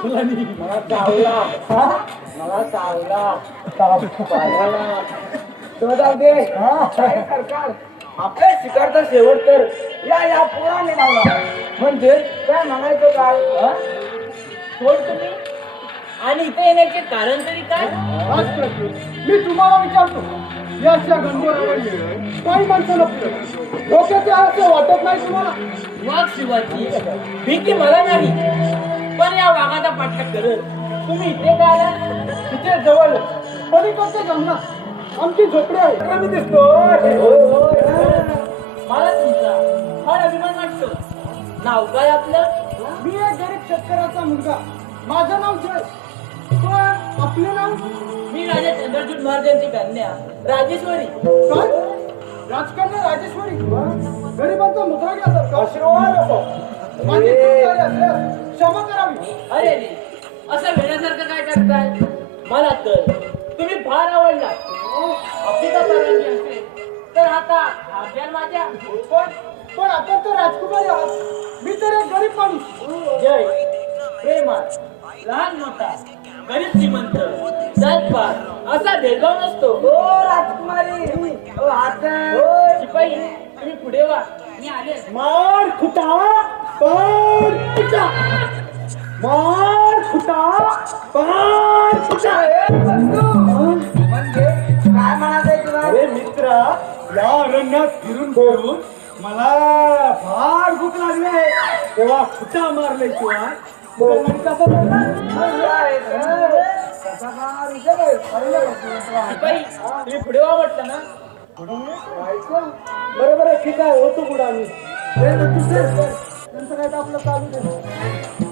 चावला मुलांनी मला चावला मला चावला पायाला तो जाऊ दे काय सरकार आपल्या शिकारचा शेवट तर या या पोराने लावला म्हणजे काय म्हणायचं काय हा? कोण तुम्ही आणि इथे येण्याचे कारण तरी काय हाच प्रश्न मी तुम्हाला विचारतो या अशा गणगोरावरली काही माणसं लपलं डोक्याचे असं वाटत नाही तुम्हाला वाघ शिवाची भीती मला नाही पण या वाघाचा पाठलाग करत तुम्ही इथे काय आला तिथे जवळ पलीकडच्या जंगलात? आमची झोपडी आहे. मी दिसतो. मला तुमचा फार अभिमान वाटतो. नाव काय आपलं? मी एक गरीब शेतकऱ्याचा मुलगा. माझं नाव जय. पण आपलं नाव? मी राजा चंद्रचूड महाराजांची कन्या. राजेश्वरी. काय? राजकन्या राजेश्वरी? गरिबांचा मुद्रा घ्या सर आशीर्वाद असो माझी चूक झाली असल्यास क्षमा करावी अरे रे असं वेळासारखं काय करताय? मला तर. तुम्ही फार आवडला. आपली का परवानगी असेल तर आता आपल्याला माझ्या पण पण आपण तर राजकुमारी आहात. मी तर एक गरीब माणूस. जय. प्रेमात लहान मोठा गरीब श्रीमंत जातपात असा भेदभाव नसतो. हो राजकुमारी. हो आता. शिपाई तुम्ही पुढे वा. मी आले. मार खुटा पार खुटा मार खुटा पार खुटा म्हणजे काय म्हणायचंय तुला? अरे मित्रा या अरण्यात फिरून फिरून मला फार भूक लागली आहे. तेव्हा खुटा मारल्याशिवाय मुलांनी कसं जगणार? कसा तुम्ही पुढे वा म्हटलं ना? बरोबर ठीक आहे. होतो पुढे आम्ही. हे त्यांचं काय आपलं चालू दे.